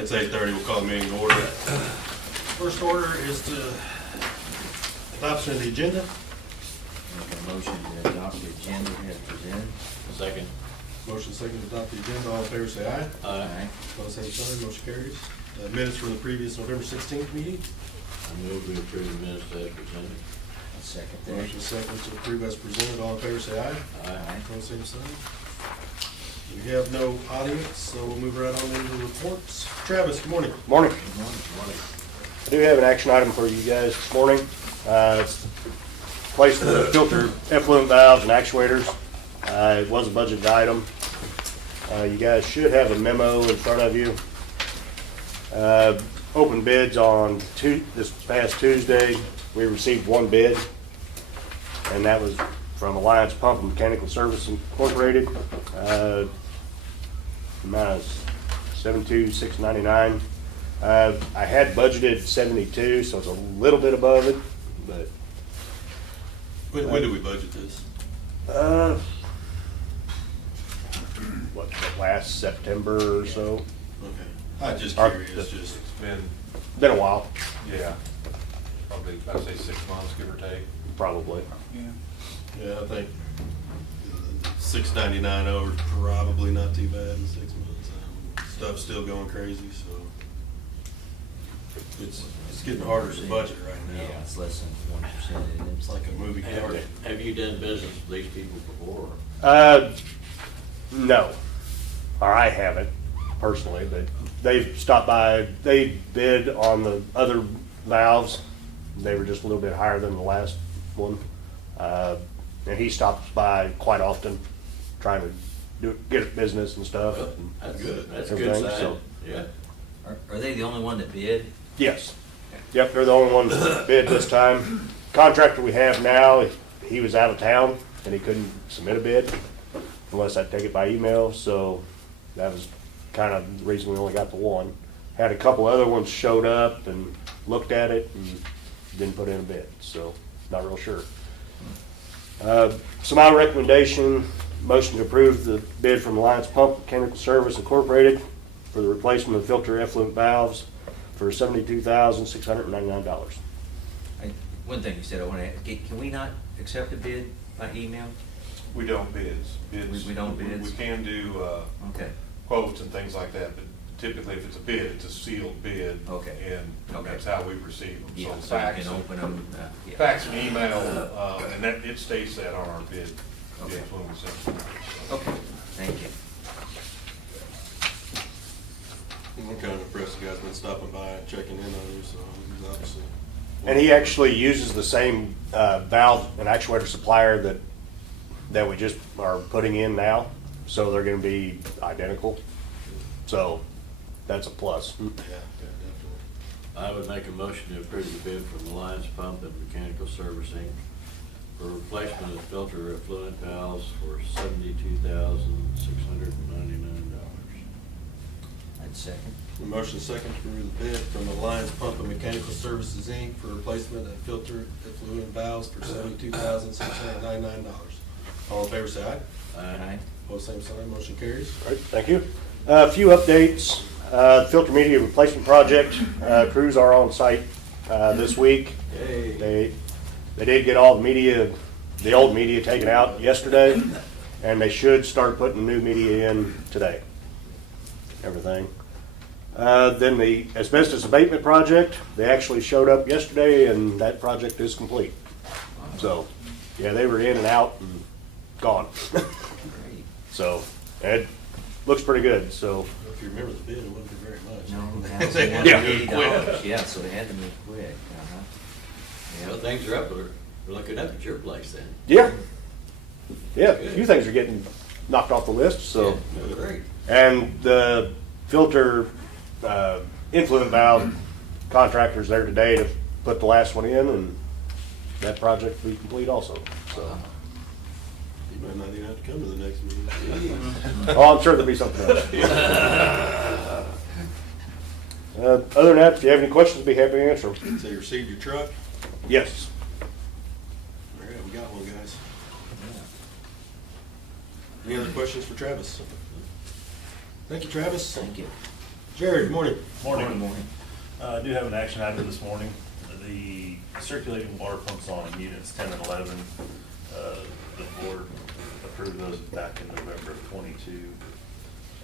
It's 8:30, we'll call the meeting to order. First order is to adoption of the agenda. Make a motion to adopt the agenda as presented. Second. Motion second to adopt the agenda, all in favor say aye. Aye. Opposed, same sign, motion carries. Minutes from the previous November 16th meeting. I move we approve the minutes as presented. I'll second that. Motion second to approve as presented, all in favor say aye. Aye. Opposed, same sign. We have no audience, so we'll move right on into reports. Travis, good morning. Morning. Good morning. I do have an action item for you guys this morning. It's placed the filter effluent valves and actuators. It was a budgeted item. You guys should have a memo in front of you. Open bids on this past Tuesday. We received one bid, and that was from Alliance Pump and Mechanical Service Incorporated. Amount is $72,699. I had budgeted 72, so it's a little bit above it, but When did we budget this? what, last September or so? Okay. I'm just Our- curious, just, It's Been a while, yeah, probably, I'd say 6 months, give or take. probably. yeah, I think $6.99 over is probably not too bad in 6 months. Stuff's still going crazy, so it's getting harder to budget right now. Yeah, it's less than 1%. It's like a movie card. Have you done business with these people before? No, or I haven't personally, but they've stopped by, they bid on the other valves. They were just a little bit higher than the last one. And he stops by quite often, trying to get business and stuff. Well, and that's good. That's a everything, good sign. so. Yeah. Are they the only one that bid? Yes. Yep, they're the only ones that bid this time. Contractor we have now, he was out of town and he couldn't submit a bid unless I'd take it by email, so that was kind of the reason we only got the one. Had a couple other ones showed up and looked at it and didn't put in a bid, so not real sure. So my recommendation, motion to approve the bid from Alliance Pump Mechanical Service Incorporated for the replacement of filter effluent valves for $72,699. One thing you said, I want to, can we not accept a bid by email? We don't bids. We don't bids? We can do Okay. quotes and things like that, but typically if it's a bid, it's a sealed bid. Okay. And Okay. that's how we receive them. Yeah, So so you fax, can open them. Yeah. fax and email, and that, it states that on our bid, Okay. bids when we send them. So. Okay, thank you. I'm kind of impressed the guy's been stopping by and checking in on you, so he's obviously. And he actually uses the same valve and actuator supplier that we just are putting in now, so they're gonna be identical. So that's a plus. Yeah, definitely. I would make a motion to approve the bid from Alliance Pump and Mechanical Service Inc. for replacement of filter effluent valves for $72,699. I'd second. The motion second to approve the bid from Alliance Pump and Mechanical Services, Inc. for replacement of filter effluent valves for $72,699. All in favor, say aye. Aye. Opposed, same sign, motion carries. All right, thank you. A few updates. Filter media replacement project, crews are on site this week. They did get all the media, the old media taken out yesterday, and they should start putting new media in today. Everything. Then the asbestos abatement project, they actually showed up yesterday and that project is complete. So, yeah, they were in and out and gone. Great. So, it looks pretty good, so. If you remember the bid, it wouldn't be very much. No, They $180. Yeah, so they had to move quick. Well, things are up, we're looking up at your place then. Yeah. Yeah, a few things are getting knocked off the list, so. Yeah, great. And the filter influent valve contractor's there today to put the last one in, and that project will be complete also, so. You might not even have to come to the next meeting. Oh, I'm sure there'll be something else. Other than that, if you have any questions, be happy to answer them. So you received your truck? Yes. All right, we got one, guys. Any other questions for Travis? Thank you, Travis. Thank you. Jared, good morning. Morning. I do have an action item this morning. The circulating water pumps on units 10 and 11, the board approved those back in November of '22.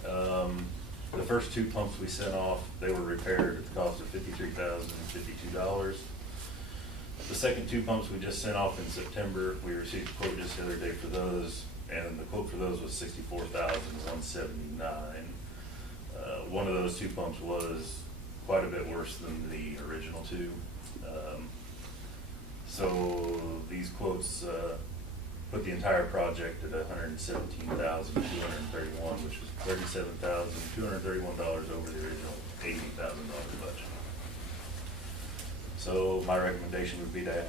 The first two pumps we sent off, they were repaired at the cost of $53,052. The second two pumps we just sent off in September, we received a quote just the other day for those, and the quote for those was $64,179. One of those two pumps was quite a bit worse than the original two. So these quotes put the entire project at $117,231, which is $37,231 over the original $80,000 budget. So my recommendation would be to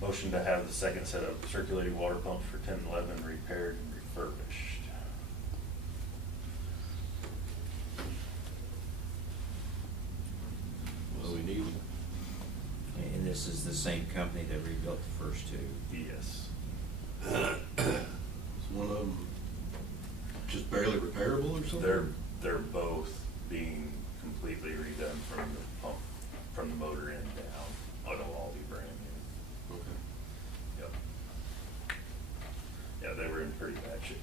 motion to have the second set of circulating water pumps for 10 and 11 repaired and refurbished. Well, we need, And this is the same company that rebuilt the first two. Yes. Is one of them just barely repairable or something? They're both being completely redone from the pump, from the motor end down. It'll all be brand new. Okay. Yep. Yeah, they were in pretty bad shape.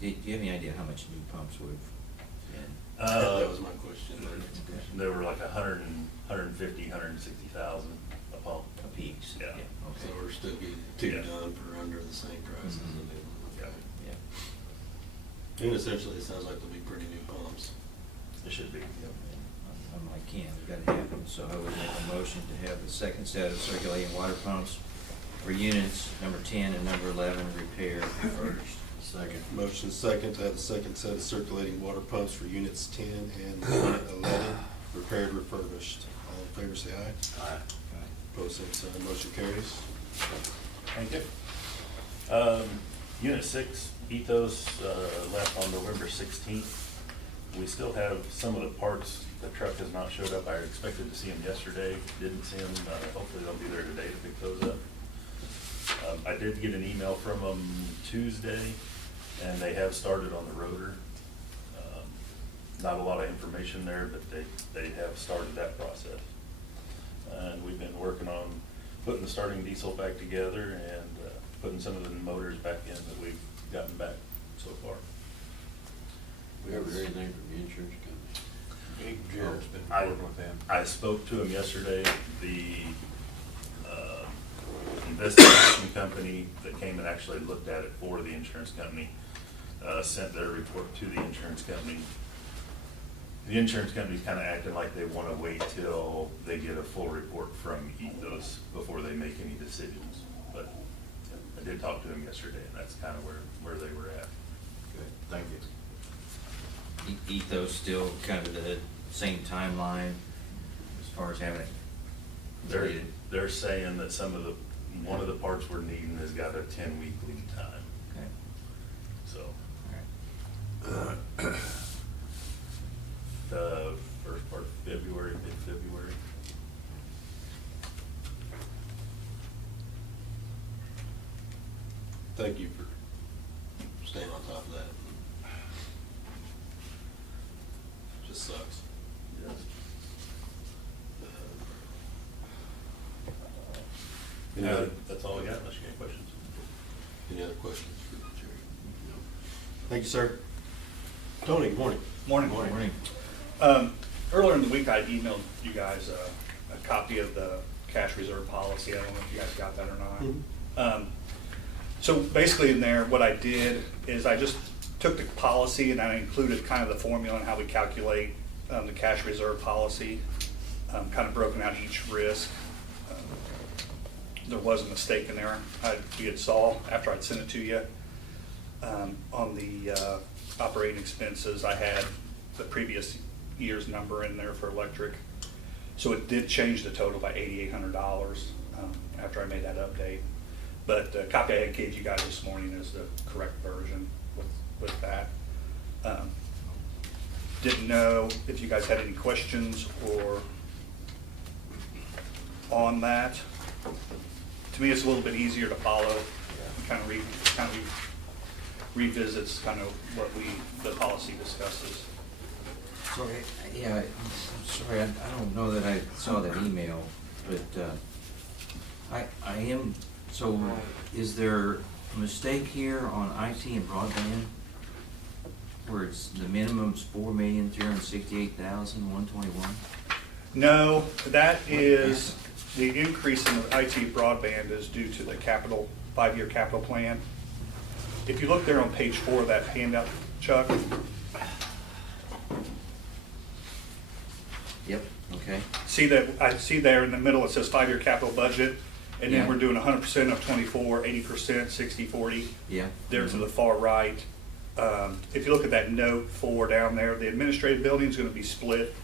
Do you have any idea how much new pumps we've been? That was my question. They were like 150, 160,000 a pump. A piece? Yeah. Okay. So we're still getting two Yeah. done for under the same price as the new one. Okay. Yeah. And essentially, it sounds like they'll be pretty new pumps. It should be. I'm like Ken, we've got to have them, so I would make a motion to have the second set of circulating water pumps for units number 10 and number 11 repaired and refurbished. second. Motion second to have the second set of circulating water pumps for units 10 and 11 repaired, refurbished. All in favor, say aye. Aye. Opposed, same sign. Motion carries. Thank you. Unit 6, Ethos, left on November 16th. We still have some of the parts, the truck has not showed up. I expected to see them yesterday, didn't see them. Hopefully they'll be there today to pick those up. I did get an email from them Tuesday, and they have started on the rotor. Not a lot of information there, but they have started that process. And we've been working on putting the starting diesel back together and putting some of the motors back in that we've gotten back so far. We ever heard anything from the insurance company? Jared's been I- working with them. I spoke to him yesterday. The investigation company that came and actually looked at it for the insurance company sent their report to the insurance company. The insurance company's kind of acting like they want to wait till they get a full report from Ethos before they make any decisions. But I did talk to him yesterday, and that's kind of where they were at. Good, thank you. Ethos still kind of the same timeline as far as having it completed? They're saying that one of the parts we're needing has got a 10-week lead time, Okay, so. all right. The first part of February, mid-February. Thank you for staying on top of that. Just sucks. Yes. Any other- That's all I got, unless you got any questions. Any other questions for Jerry? Thank you, sir. Tony, good morning. Morning. Morning. Earlier in the week, I emailed you guys a copy of the cash reserve policy. I don't know if you guys got that or not. So basically in there, what I did is I just took the policy and I included kind of the formula on how we calculate the cash reserve policy, kind of broken out each risk. There was a mistake in there. We had saw after I'd sent it to you. On the operating expenses, I had the previous year's number in there for electric. So it did change the total by $8,800 after I made that update. But the copy I gave you guys this morning is the correct version with that. Didn't know if you guys had any questions or on that. To me, it's a little bit easier to follow. Kind of revisits kind of what the policy discusses. So, yeah, I'm sorry, I don't know that I saw that email, but I am, so is there a mistake here on IT and broadband? Where it's, the minimum's $4,368,121? No, that is, the increase in the IT broadband is due to the capital, 5-year capital plan. If you look there on page 4 of that handout, Chuck, Yep, okay. see that, I see there in the middle, it says 5-year capital budget, and then Yeah. we're doing 100% of 24, 80%, 60/40. Yeah. There to the far right. If you look at that note 4 down there, the administrative building is gonna be split.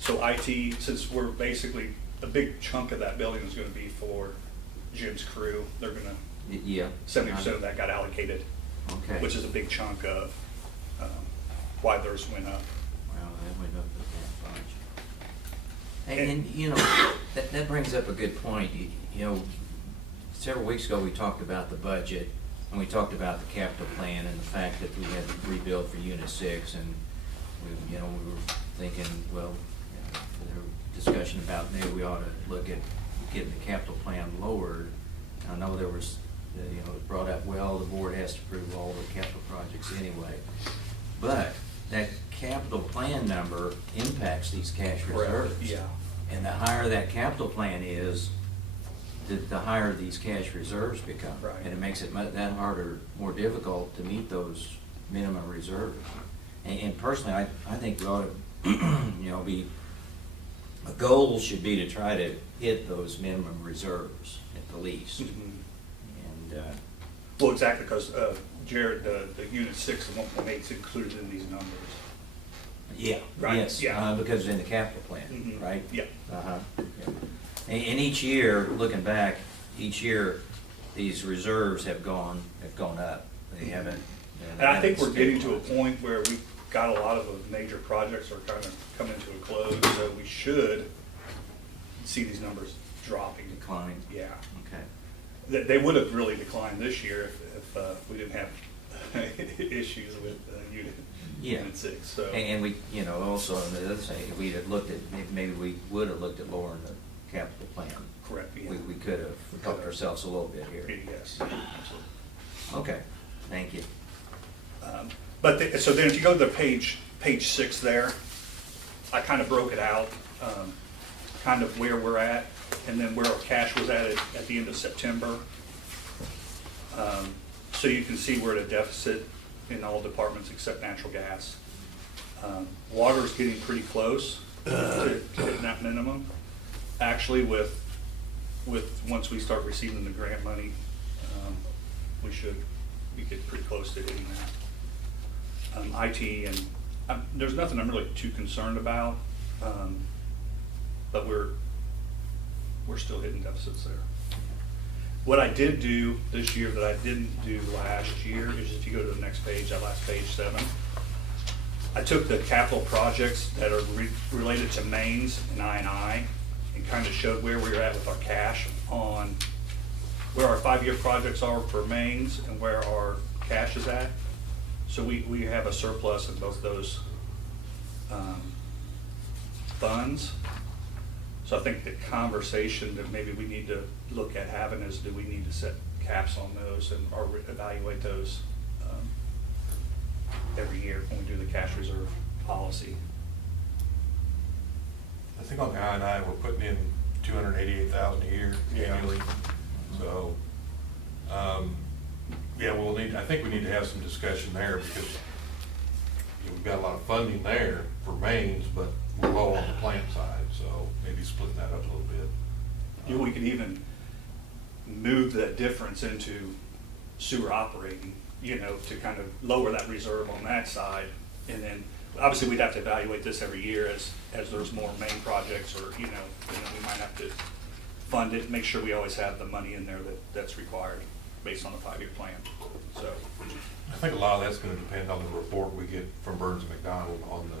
So IT, since we're basically, a big chunk of that building is gonna be for Jim's crew, they're gonna, Yeah. 70% of that got allocated, Okay. which is a big chunk of why theirs went up. Wow, that went up that much. And, you know, that brings up a good point. You know, several weeks ago, we talked about the budget, and we talked about the capital plan and the fact that we had to rebuild for Unit 6, and we were thinking, well, there was discussion about maybe we ought to look at getting the capital plan lowered. I know there was, it brought up, well, the board has to approve all the capital projects anyway. But that capital plan number impacts these cash reserves. Yeah. And the higher that capital plan is, the higher these cash reserves become. Right. And it makes it that harder, more difficult to meet those minimum reserves. And personally, I think we ought to, be, a goal should be to try to hit those minimum reserves at the least. Mhm. And, Well, exactly, because Jared, the Unit 6 and 1.8 is included in these numbers. yeah, Right, yes, yeah. because it's in the capital plan, Mhm. right? Yeah. Uh-huh. Yeah. And each year, looking back, each year, these reserves have gone up. They haven't. And I think we're getting to a stabilized. point where we've got a lot of the major projects are kind of coming to a close, so we should see these numbers dropping. Decline. Yeah. Okay. They would have really declined this year if we didn't have issues with Yeah. Unit 6, so. And we, also on the other side, if we had looked at, maybe we would have looked at lowering the capital plan. Correct, yeah. We could have helped ourselves a little bit here. Yes, absolutely. Okay, thank you. So then if you go to the page 6 there, I kind of broke it out, kind of where we're at, and then where our cash was at the end of September. So you can see we're at a deficit in all departments except natural gas. Water's getting pretty close to hitting that minimum. Actually, once we start receiving the grant money, we should get pretty close to hitting that. IT, and there's nothing I'm really too concerned about, but we're still hitting deficits there. What I did do this year that I didn't do last year is, if you go to the next page, that last page 7, I took the capital projects that are related to mains and I and kind of showed where we're at with our cash on where our 5-year projects are for mains and where our cash is at. So we have a surplus in both those funds. So I think the conversation that maybe we need to look at having is, do we need to set caps on those or evaluate those every year when we do the cash reserve policy? I think on the I&I, we're putting in $288,000 a year Yeah. annually. So, I think we need to have some discussion there, because we've got a lot of funding there for mains, but we're low on the plant side, so maybe splitting that up a little bit. We could even move that difference into sewer operating, to kind of lower that reserve on that side. And then, obviously, we'd have to evaluate this every year as there's more main projects, or, we might have to fund it, make sure we always have the money in there that's required based on the 5-year plan, so. I think a lot of that's gonna depend on the report we get from Burns and McDonald on the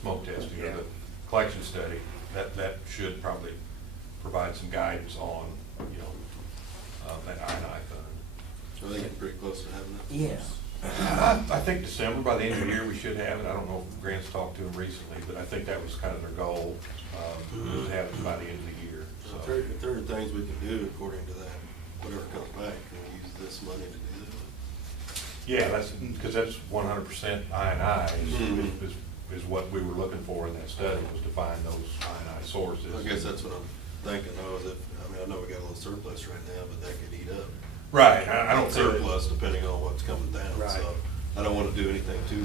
smoke testing or Yeah. the collection study. That should probably provide some guidance on, that I&I fund. So they pretty close to having it. Yeah. I think December, by the end of the year, we should have it. I don't know if Grant's talked to him recently, but I think that was kind of their goal, was to have it by the end of the year, so. If there are things we can do according to that, whatever comes back, can we use this money to do that? Yeah, that's, because that's 100% I and I Mhm. is what we were looking for in that study, was to find those I and I sources. I guess that's what I'm thinking, though, is if, I mean, I know we got a little surplus right now, but that could eat up. Right, I don't think. Surplus depending on what's coming down, Right. so I don't wanna do anything too.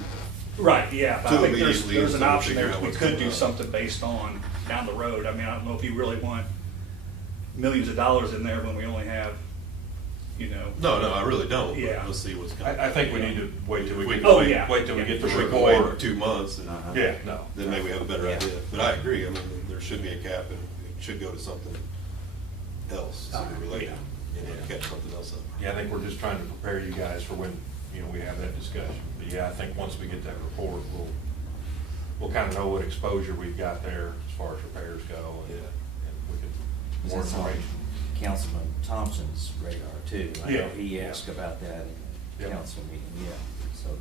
Right, yeah, but Too I think immediately there's an until we option figure there, out we what's could coming do up. something based on down the road. I mean, I don't know if you really want millions of dollars in there when we only have, you know. No, I really don't, Yeah. but let's see what's coming. I think we need to wait till we get. Oh, yeah. Wait till we get the If we can wait report. 2 months, and Uh-huh. Yeah, no. then maybe we have a better Yeah. idea. But I agree, I mean, there should be a cap, and it should go to something else, so we like, Yeah. catch something else up. Yeah, I think we're just trying to prepare you guys for when, we have that discussion. But yeah, I think once we get that report, we'll kind of know what exposure we've got there as far as repairs go, and we can, more That's on information. Councilman Thompson's radar too. I know Yeah. he asked about that in the Yeah. council meeting, yeah. So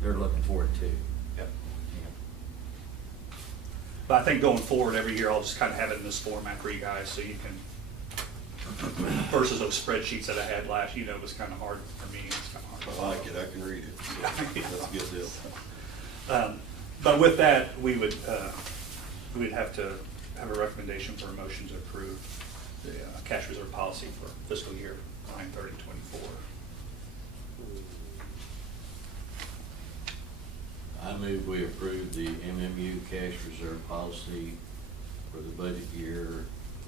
they're looking forward to, Yep. yeah. But I think going forward every year, I'll just kind of have it in this format for you guys, so you can, versus those spreadsheets that I had last, it was kind of hard for me. It's kind of hard. I like it, I can read it. That's a good deal. But with that, we'd have to have a recommendation for a motion to approve the cash reserve policy for fiscal year 9/30/24. I move we approve the MMU cash reserve policy for the budget year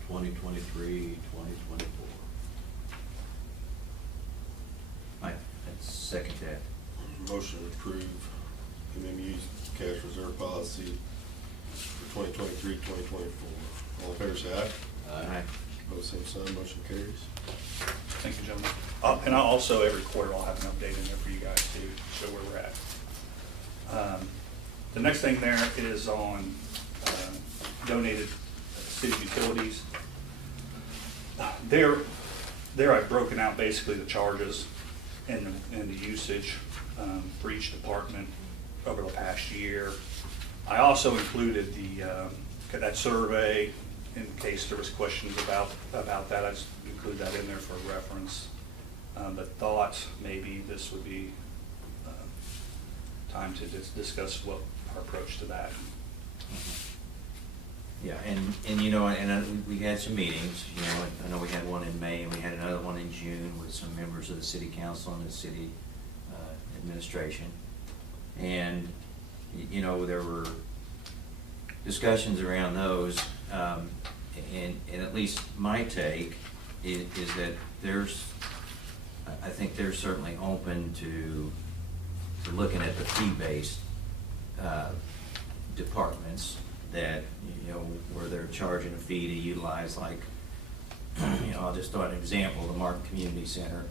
2023-2024. I'd second that. Motion to approve MMU's cash reserve policy for 2023-2024. All in favor, say aye. Aye. Opposed, same sign, motion carries. Thank you, gentlemen. And I'll also, every quarter, I'll have an update in there for you guys to show where we're at. The next thing there is on donated city utilities. There I've broken out basically the charges and the usage for each department over the past year. I also included that survey in case there was questions about that. I just include that in there for reference. But thought maybe this would be time to discuss what our approach to that. Yeah, and we had some meetings, I know we had one in May and we had another one in June with some members of the city council and the city administration. And, there were discussions around those, and at least my take is that I think they're certainly open to looking at the fee-based departments that, where they're charging a fee to utilize, like, I'll just throw an example, the Martin Community Center.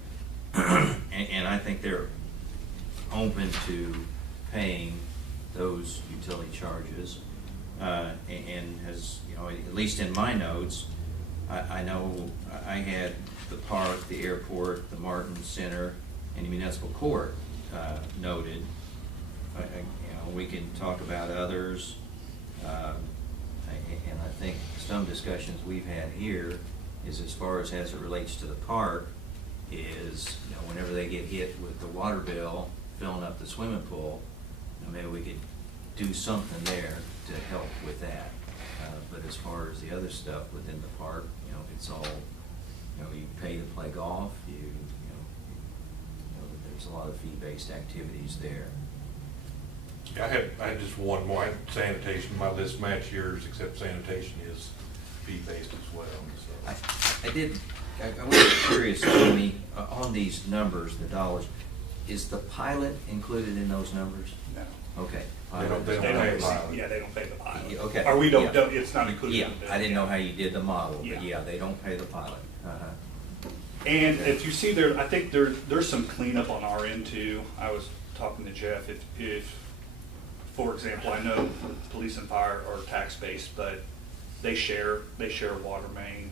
And I think they're open to paying those utility charges. And as, at least in my notes, I know I had the park, the airport, the Martin Center, and the municipal court noted. We can talk about others. And I think some discussions we've had here is as far as it relates to the park is, whenever they get hit with the water bill, filling up the swimming pool, maybe we could do something there to help with that. But as far as the other stuff within the park, it's all, you pay to play golf, there's a lot of fee-based activities there. Yeah, I had just one more. I had sanitation. My list matched yours, except sanitation is fee-based as well, so. I was curious, Tony, on these numbers, the dollars, is the pilot included in those numbers? No. Okay. They don't They pay don't, a pilot. yeah, they don't pay the pilot. Yeah, okay. Or we Yeah. don't, it's not included. Yeah, in the- I didn't know how you did the model, Yeah. but yeah, they don't pay the pilot. Uh-huh. And if you see there, I think there's some cleanup on our end too. I was talking to Jeff, if, for example, I know police and fire are tax-based, but they share a water main.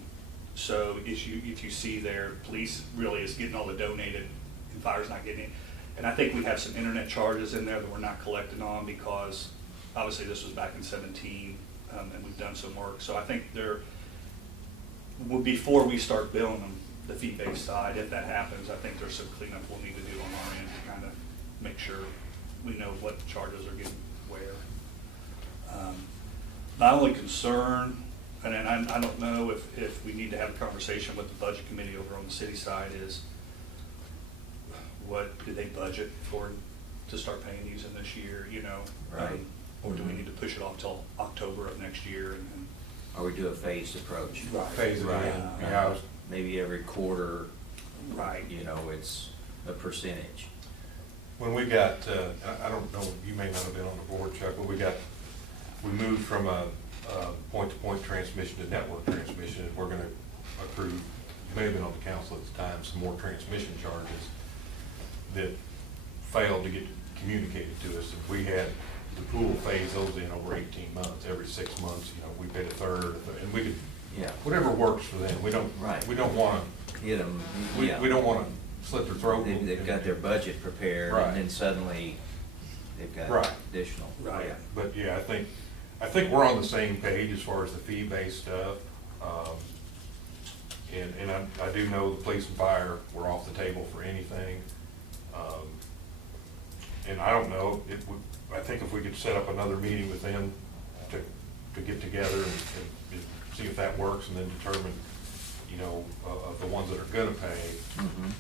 So if you see there, police really is getting all the donated and fire's not getting it. And I think we have some internet charges in there that we're not collecting on because obviously this was back in 17, and we've done some work. So I think before we start billing them, the fee-based side, if that happens, I think there's some cleanup we'll need to do on our end to kind of make sure we know what charges are getting where. My only concern, and I don't know if we need to have a conversation with the budget committee over on the city side, is what do they budget for to start paying these in this year, you know? Right. Or do we need to push it off till October of next year and Or we do a phased approach. Phase it in. Right. Yeah, I was- Maybe every quarter, right. you know, it's a percentage. When we got, I don't know, you may not have been on the board, Chuck, but we moved from a point-to-point transmission to network transmission, and we're gonna accrue, you may have been on the council at the time, some more transmission charges that failed to get communicated to us. If we had the pool phase those in over 18 months, every 6 months, you know, we paid a third, and we could, Yeah. whatever works for them. We don't, Right. we don't wanna, Get them, we yeah. don't wanna slit their throat. They've got their budget prepared, Right. and then suddenly they've got Right. additional. Right. Yeah. But yeah, I think we're on the same page as far as the fee-based stuff. And I do know the police and fire were off the table for anything. And I don't know, I think if we could set up another meeting with them to get together and see if that works, and then determine, you know, of the ones that are gonna pay, Mhm.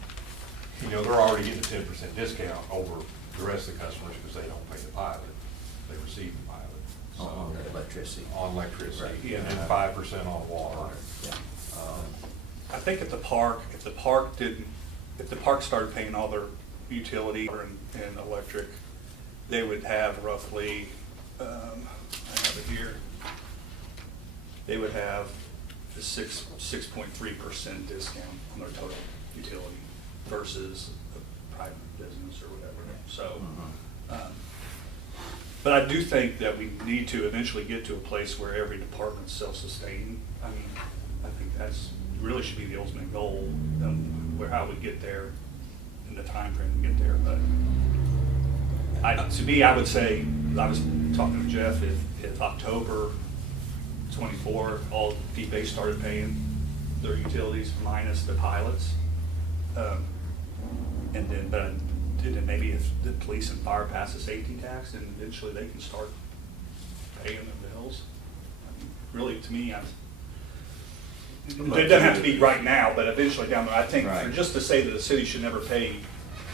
you know, they're already getting a 10% discount over the rest of the customers because they don't pay the pilot. They receive the pilot. So- On the electricity. On electricity, Right. Yeah. and then 5% on water. Yeah. I think at the park, if the park started paying all their utility and electric, they would have roughly, I have it here, they would have the 6.3% discount on their total utility versus a private business or whatever. So, but I do think that we need to eventually get to a place where every department's self-sustaining. I mean, I think that's, really should be the ultimate goal, where how we get there and the timeframe to get there. But to me, I would say, I was talking to Jeff, if October 24, all fee-based started paying their utilities minus the pilots, and then maybe if the police and fire pass a safety tax, then eventually they can start paying their bills. I mean, really, to me, it doesn't have to be right now, but eventually down the road. I think Right. just to say that the city should never pay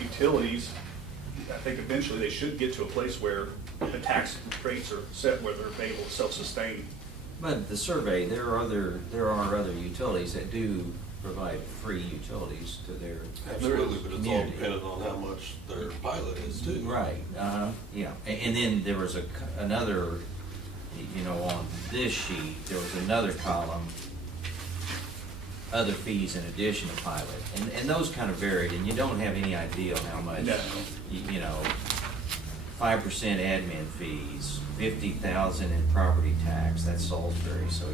utilities, I think eventually they should get to a place where the tax rates are set where they're able to self-sustain. But the survey, there are other utilities that do provide free utilities to their Absolutely, but it's all community. dependent on how much their pilot is too. Right, yeah, and then there was another, you know, on this sheet, there was another column, other fees in addition to pilot, and those kind of varied, and you don't have any idea on how much, No. you know, 5% admin fees, 50,000 in property tax, that's Salisbury, so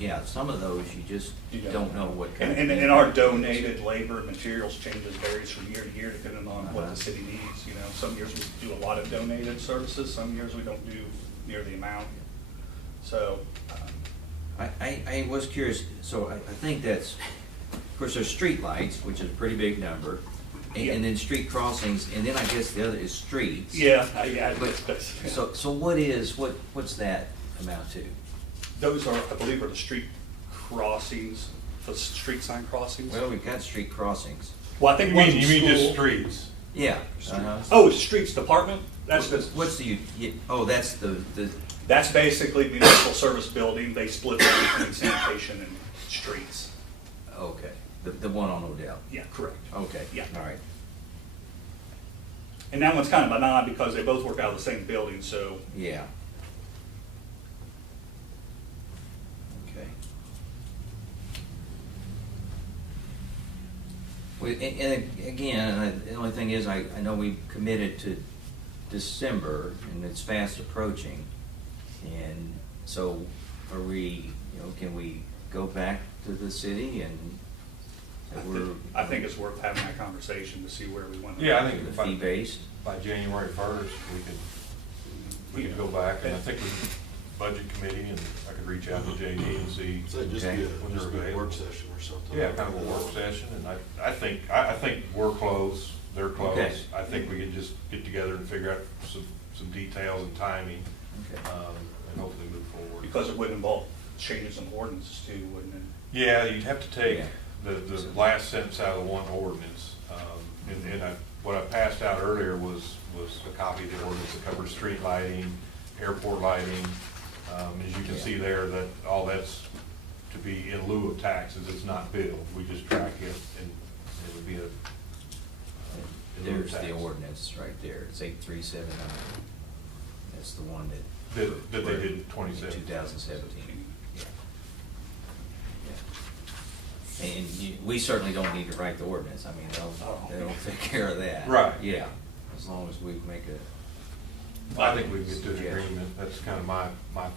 yeah, some of those you just You don't know what kind of. And our donated labor and materials changes varies from year to year depending on what the city needs. You know, some years we do a lot of donated services, some years we don't do near the amount. So, I was curious, so I think that's, of course, there's street lights, which is a pretty big number, and then street crossings, and then I guess the other is streets. yeah, But, so what's that amount to? those are, I believe, are the street crossings, the street sign crossings. Well, we've got street crossings. Well, I think You one's mean just school. streets? Yeah. Oh, it's streets department? That's What's the, that's the, That's basically municipal service building. They split it between sanitation and streets. okay, the one on Odell. Yeah, correct. Okay. Yeah. All right. And that one's kind of benign because they both work out of the same building, so. Yeah. Okay. And again, the only thing is, I know we committed to December, and it's fast approaching. And so are we, you know, can we go back to the city and I think it's worth having that conversation to see where we want to. Yeah, I think if Fee based? by January 1st, we could go back, and I think with budget committee, and I could reach out to JD and see. So just Okay. be When just they're be a work available. session or something. Yeah, kind of a work session, and I think we're close, they're close. Okay. I think we could just get together and figure out some details and timing, Okay. and hopefully move forward. Because it would involve changing some ordinances too, wouldn't it? Yeah, you'd have to take Yeah. the last sentence out of one ordinance. What I passed out earlier was a copy of the ordinance that covers street lighting, airport lighting. As you can see there, that all that's to be in lieu of taxes, it's not billed, we just track it, and it would be a. in lieu of There's the tax. ordinance right there, it's 8379. That's the one that. That they did in 2017. 2017. Yeah. And we certainly don't need to write the ordinance, I mean, they'll take care of that. Right. Yeah, as long as we make a. I think we can get to an Yeah. agreement, that's kind of my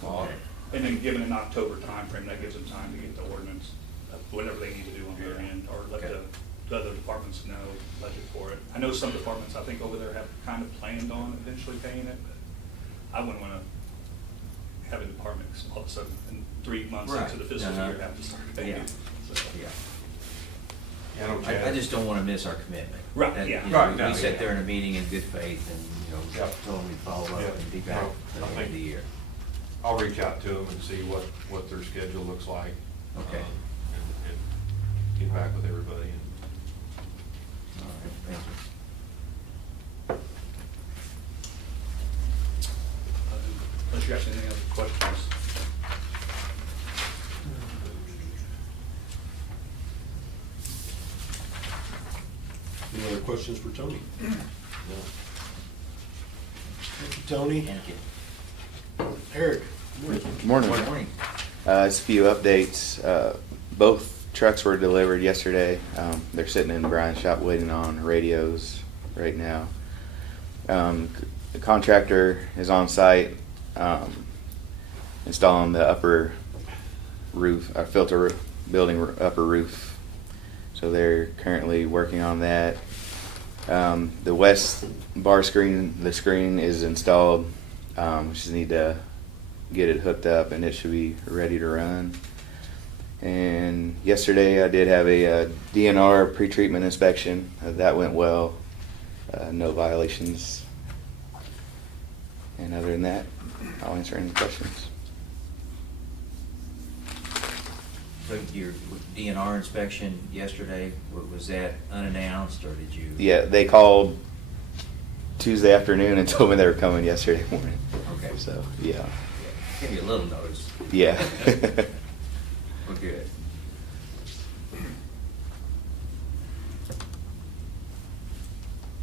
thought. Okay. And then given an October timeframe, that gives them time to get the ordinance, whatever they need to do on their end, or let Okay. the other departments know, budget for it. I know some departments, I think over there have kind of planned on eventually paying it, but I wouldn't want to have a department all of a sudden, in 3 months Right. into the fiscal Uh-huh. year, have to start paying Yeah. it. So, Yeah. Yeah, I know I Chad- just don't want to miss our commitment. Right, That, yeah. you know, Right, no, We sat yeah. there in a meeting in good faith and, Yep. told them we'd follow up Yeah. and be back Well, at the I end of think- the year. I'll reach out to them and see what their schedule looks like. Okay. And get back with everybody. All right, thank you. Unless you guys have any other questions. Any other questions for Tony? No. Thank you, Tony. Thank you. Eric? Morning. Good morning. Just a few updates. Both trucks were delivered yesterday. They're sitting in Brian's shop waiting on radios right now. The contractor is on site installing the upper roof, filter roof, building upper roof. So they're currently working on that. The west bar screen, the screen is installed. We just need to get it hooked up and it should be ready to run. And yesterday I did have a DNR pre-treatment inspection. That went well. No violations. And other than that, I'll answer any questions. So your DNR inspection yesterday, was that unannounced or did you? Yeah, they called Tuesday afternoon and told me they were coming yesterday morning. Okay. So, yeah. Give you a little notice. Yeah. Well, good.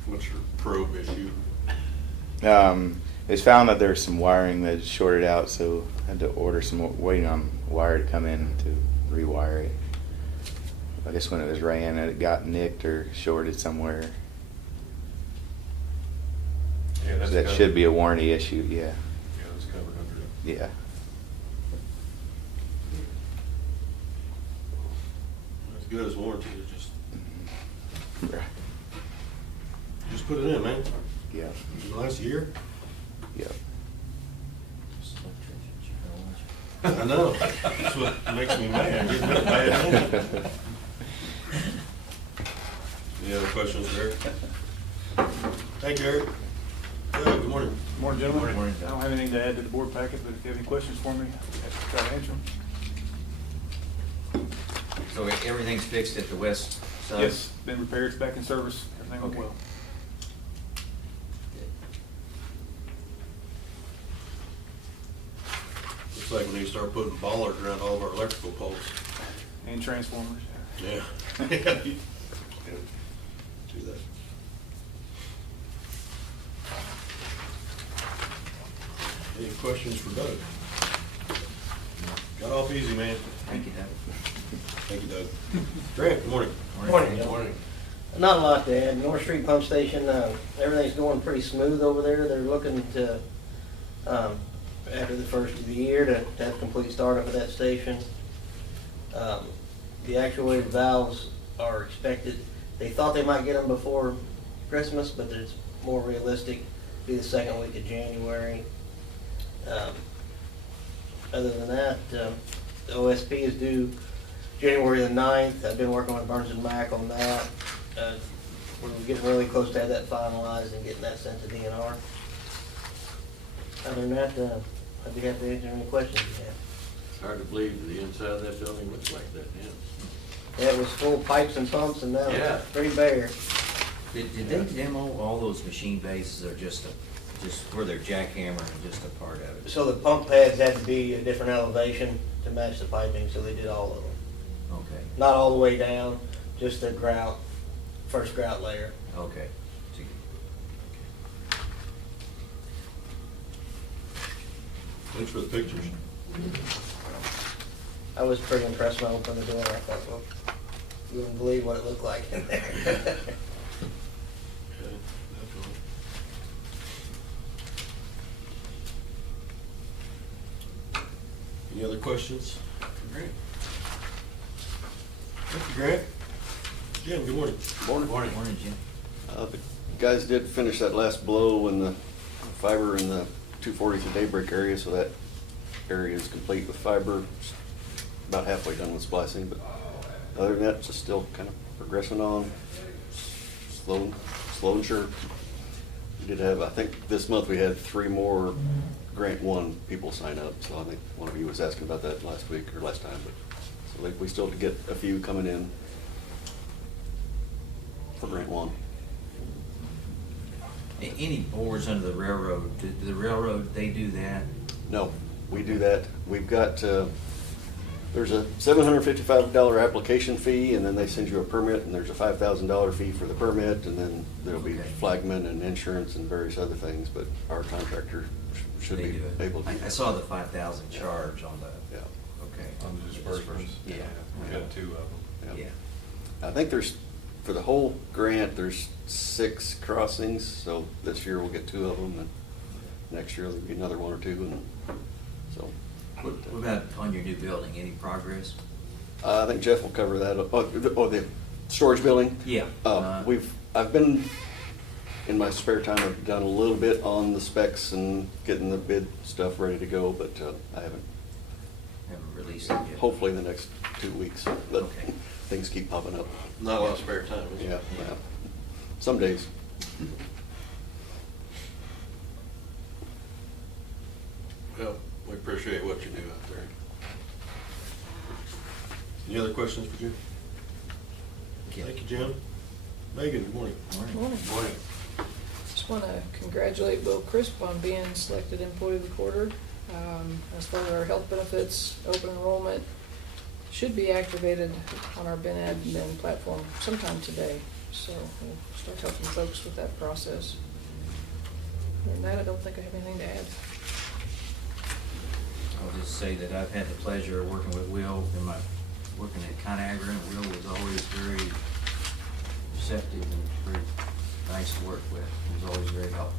What's your probe issue? It's found that there's some wiring that shorted out, so I had to order some more, waiting on wire to come in to rewire it. I guess when it was ran, it got nicked or shorted somewhere. Yeah, that's So that covered. should be a warranty issue, yeah. Yeah, that's covered under it. Yeah. As good as warranty, it just Right. put it in, man. Yeah. Last year? Yep. Just electricians, you know what? I know. That's what makes me mad. Getting rid of bad man. Any other questions for Eric? Thank you, Eric. Good morning. Morning, gentlemen. Morning. I don't have anything to add to the board packet, but if you have any questions for me, I'll try to answer them. So everything's fixed at the west side? Yes, been repaired, it's back in service, everything went Okay. well. Looks like we need to start putting bollards around all of our electrical poles. And transformers. Yeah. Do that. Any questions for Doug? Got off easy, man. Thank you, Doug. Thank you, Doug. Grant, good morning. Morning. Good morning. Not a lot to add. North Street Pump Station, everything's going pretty smooth over there. They're looking to, after the first of the year, to have complete startup of that station. The actuated valves are expected. They thought they might get them before Christmas, but it's more realistic, be the second week of January. Other than that, the OSP is due January the 9th. I've been working with Burns and Mac on that. We're getting really close to have that finalized and getting that sent to DNR. Other than that, I'd be happy to answer any questions you have. It's hard to believe the inside of that building looks like that, yeah. Yeah, it was full of pipes and pumps, and now Yeah. it's pretty bare. Did they demo all those machine bases, or just where they're jackhammering and just a part of it? So the pump pads had to be a different elevation to match the piping, so they did all of them. Okay, Not all the way down, just the grout, first grout layer. okay. Thanks for the pictures. I was pretty impressed when I opened the door. I thought, well, you wouldn't believe what it looked like in there. Okay, definitely. Any other questions for Grant? Thank you, Grant. Jim, good morning. Morning. Morning, Jim. The guys did finish that last blow in the fiber in the 240 to Daybreak area, so that area is complete with fiber. Just about halfway done with splicing, but other than that, it's just still kind of progressing on, slow and sure. We did have, I think this month we had 3 more Grant 1 people sign up, so I think one of you was asking about that last week or last time, but so we still have to get a few coming in for Grant 1. Any boards under the railroad, do the railroad, they do that? No, we do that. We've got, there's a $755 application fee, and then they send you a permit, and there's a $5,000 fee for the permit, and then there'll be Okay. flagman and insurance and various other things, but our contractor should They be do it. able to. I saw the 5,000 charge on the, Yeah, okay. On the disbursements. Yeah. We've got 2 of them. yeah. Yeah. I think there's, for the whole grant, there's 6 crossings, so this year we'll get 2 of them, and next year there'll be another 1 or 2, and so. What about on your new building, any progress? I think Jeff will cover that. The storage building? Yeah. I've been, in my spare time, I've done a little bit on the specs and getting the bid stuff ready to go, but I haven't, Haven't released it yet? hopefully in the next 2 weeks, but Okay. things keep popping up. Not a lot of spare time, is Yeah, it? yeah. Some days. Well, we appreciate what you do out there. Any other questions for Jim? Okay. Thank you, Jim. Megan, good morning. Morning. Morning. Just want to congratulate Will Crisp on being selected Employee of the Quarter. As far as our health benefits, open enrollment should be activated on our Ben Admin platform sometime today. So we'll start helping folks with that process. Other than that, I don't think I have anything to add. I'll just say that I've had the pleasure of working with Will in my, working at ConAgra, and Will was always very receptive and very nice to work with. He was always very helpful.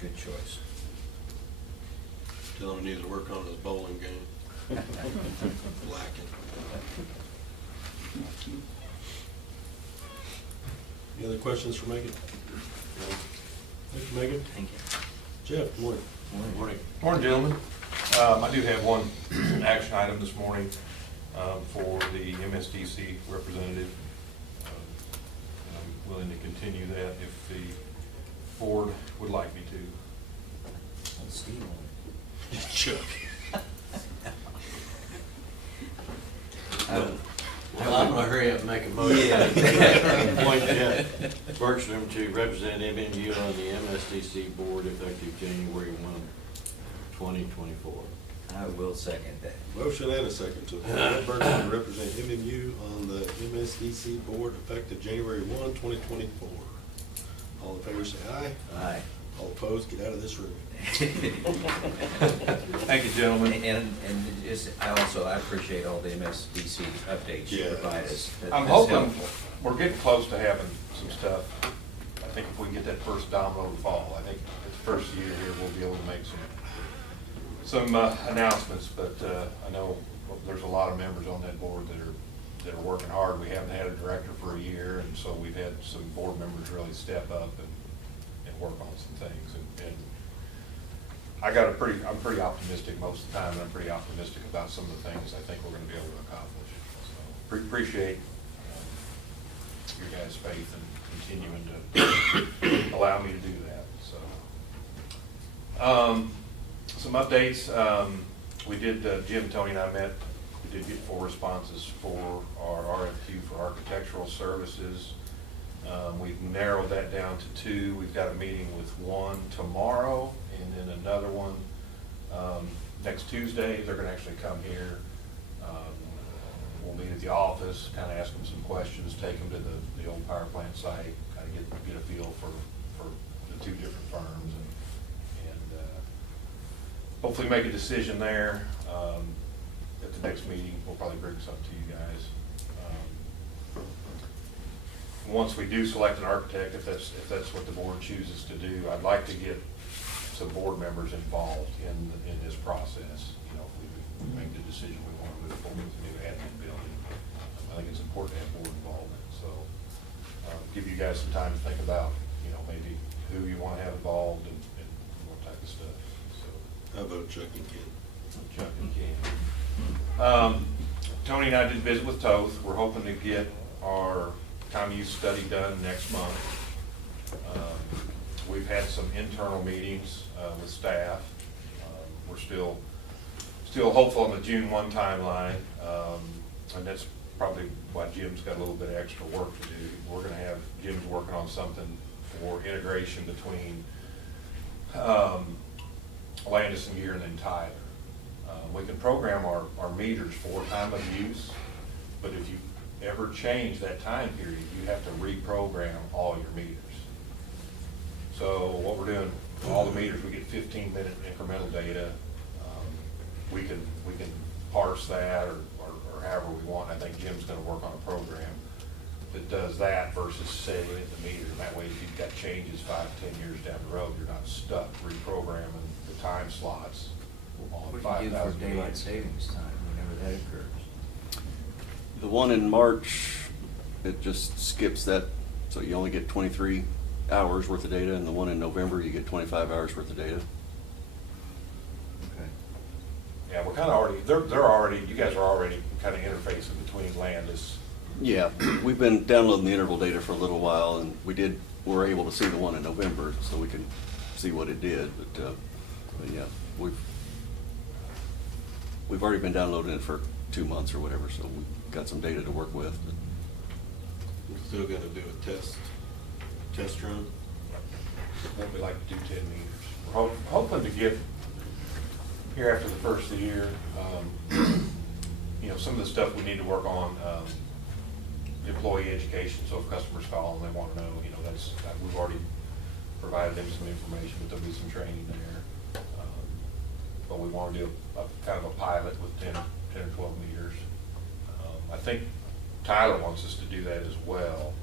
Good choice. Tell him he needs to work on his bowling game. Lacking. Any other questions for Megan? No. Thank you, Megan. Thank you. Jeff, good morning. Morning. Morning, gentlemen. I do have one action item this morning for the MSDC representative. And I'm willing to continue that if the board would like me to. Let's Steve on it. Chuck. Well, I'm gonna hurry up and make a motion. Yeah. Appoint Jeff Bergstrom to represent MMU on the MSDC board effective January 1, 2024. I will second that. Motion and a second to appoint Jeff Bergstrom to represent MMU on the MSDC board effective January 1, 2024. All in favor say aye. Aye. All opposed, get out of this room. Thank you, gentlemen. And just, I appreciate all the MSDC updates you Yeah. provide us. I'm That's hoping, helpful. we're getting close to having some stuff. I think if we get that first domino to fall, I think the first year here, we'll be able to make some announcements, but I know there's a lot of members on that board that are working hard. We haven't had a director for a year, and so we've had some board members really step up and work on some things. And I'm pretty optimistic most of the time, and I'm pretty optimistic about some of the things I think we're going to be able to accomplish. So appreciate your guys' faith in continuing to allow me to do that. So some updates. We did, Jim, Tony, and I met. We did get 4 responses for our RFQ for architectural services. We've narrowed that down to 2. We've got a meeting with one tomorrow, and then another one next Tuesday. They're going to actually come here. We'll meet at the office, kind of ask them some questions, take them to the old power plant site, kind of get a feel for the 2 different firms, and hopefully make a decision there. At the next meeting, we'll probably bring something to you guys. Once we do select an architect, if that's what the board chooses to do, I'd like to get some board members involved in this process. You know, if we make the decision we want to move forward with the new admin building, I think it's important to have board involvement. So give you guys some time to think about, you know, maybe who you want to have involved and what type of stuff. So How about Chuck and Ken? Chuck and Ken. Tony and I did visit with Toth. We're hoping to get our time use study done next month. We've had some internal meetings with staff. We're still hopeful on the June 1 timeline, and that's probably why Jim's got a little bit of extra work to do. We're going to have Jim's working on something for integration between Landis and Gear and then Tyler. We can program our meters for time of use, but if you ever change that time period, you have to reprogram all your meters. So what we're doing, all the meters, we get 15-minute incremental data. We can parse that or however we want. I think Jim's going to work on a program that does that versus setting it the meter. And that way, if you've got changes 5 to 10 years down the road, you're not stuck reprogramming the time slots on What do you do for 5,000 daylight units. savings time whenever that occurs? The one in March, it just skips that, so you only get 23 hours worth of data, and the one in November, you get 25 hours worth of data. Okay. Yeah, we're kind of already, they're already, you guys are already kind of interfacing between Landis. Yeah, we've been downloading the interval data for a little while, and we're able to see the one in November, so we can see what it did, but yeah, we've already been downloading it for 2 months or whatever, so we've got some data to work with. We're still gonna do a test run. What we like to do 10 meters. We're hoping to get, here after the first of the year, you know, some of the stuff we need to work on, employee education, so if customers call and they want to know, you know, we've already provided them some information, but there'll be some training there. But we want to do a kind of a pilot with 10 or 12 meters. I think Tyler wants us to do that as well,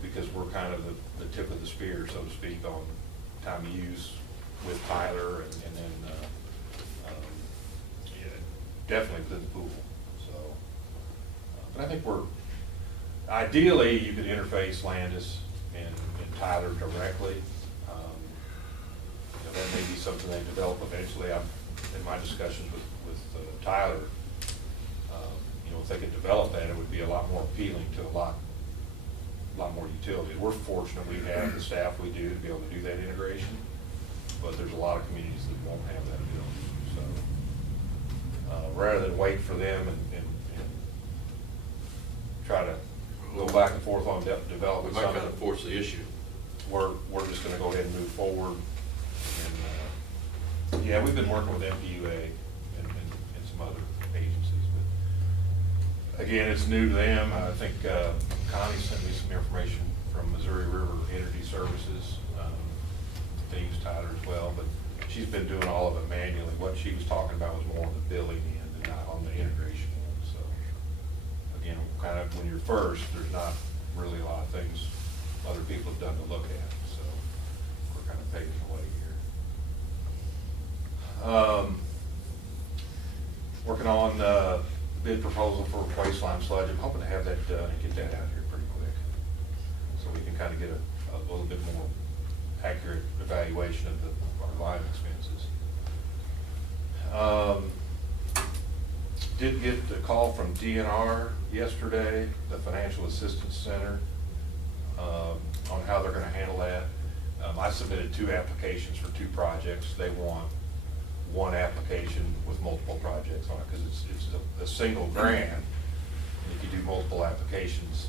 because we're kind of the tip of the spear, so to speak, on time of use with Tyler and then yeah, definitely within the pool. So, but I think ideally you could interface Landis and Tyler directly. You know, that may be something they develop eventually. In my discussions with Tyler, you know, if they could develop that, it would be a lot more appealing to a lot more utilities. We're fortunate we have the staff we do to be able to do that integration, but there's a lot of communities that won't have that ability. So rather than wait for them and try to go back and forth on developing We might something, kind of force the issue. we're just going to go ahead and move forward. And yeah, we've been working with MPUA and some other agencies, but again, it's new to them. I think Connie sent me some information from Missouri River Energy Services. They use Tyler as well, but she's been doing all of it manually. What she was talking about was more on the billing end and not on the integration end. So again, kind of when you're first, there's not really a lot of things other people have done to look at. So we're kind of paving the way here. Working on bid proposal for waste lime sludge. I'm hoping to have that done and get that out here pretty quick, so we can kind of get a little bit more accurate evaluation of our lime expenses. Did get a call from DNR yesterday, the Financial Assistance Center, on how they're going to handle that. I submitted 2 applications for 2 projects. They want 1 application with multiple projects on it because it's a single grant. If you do multiple applications,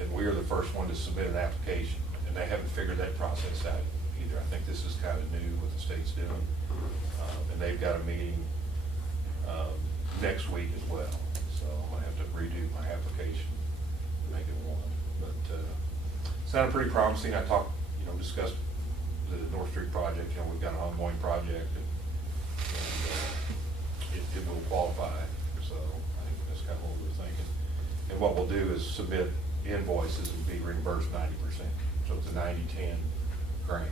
and we're the first one to submit an application, and they haven't figured that process out either. I think this is kind of new what the state's doing, and they've got a meeting next week as well. So I'm gonna have to redo my application to make it 1. But sounded pretty promising. I discussed the North Street project. We've got an ongoing project, and it will qualify. So I think that's kind of what we're thinking. And what we'll do is submit invoices and be reimbursed 90%. So it's a 90-10 grant.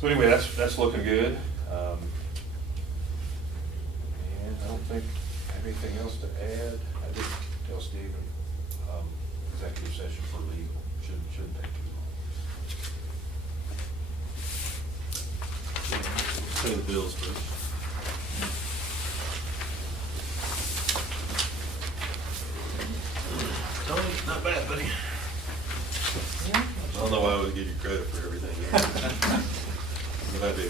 So anyway, that's looking good. And I don't think I have anything else to add. I did tell Stephen, executive session for legal shouldn't take too long. Pay the bills first. Tony, not bad, buddy. I don't know why I would give you credit for everything. But I do.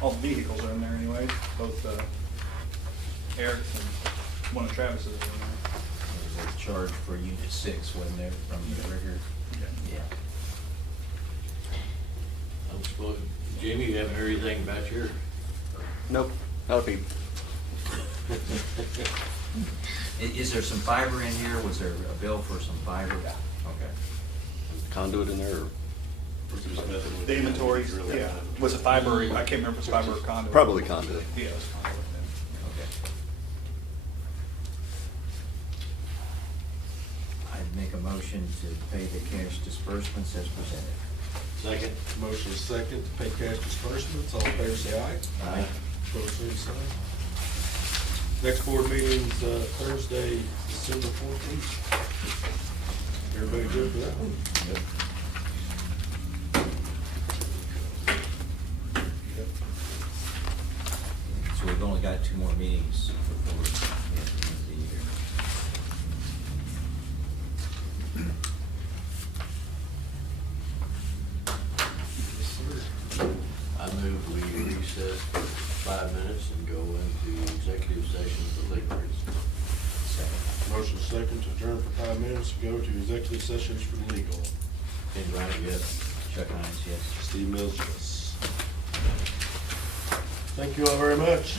All the vehicles are in there anyway, both Eric's and one of Travis's are in there. There was a charge for Unit 6, wasn't there, from the rigger? Yeah. I'm supposed, Jimmy, you haven't heard anything about your, Nope, not a peep. Is there some fiber in here? Was there a bill for some fiber? Yeah. Okay. Conduit in there, or The inventory, yeah, was it fiber, I can't remember if it was fiber or conduit. probably conduit. Yeah, it was conduit then. Okay. I'd make a motion to pay the cash disbursements as presented. second? Motion is second to pay cash disbursements. All in favor, say aye. Aye. Opposed, same sign. Next board meeting's Thursday, December 14th. Everybody good for that one? Yep. So we've only got 2 more meetings before the end of the year. I move we recess for 5 minutes and go into executive session for legal reasons. Motion is second to adjourn for 5 minutes to go to executive sessions for legal. Ken Bryant, yes. Chuck Hines, yes. Steve Mills, yes. Thank you all very much.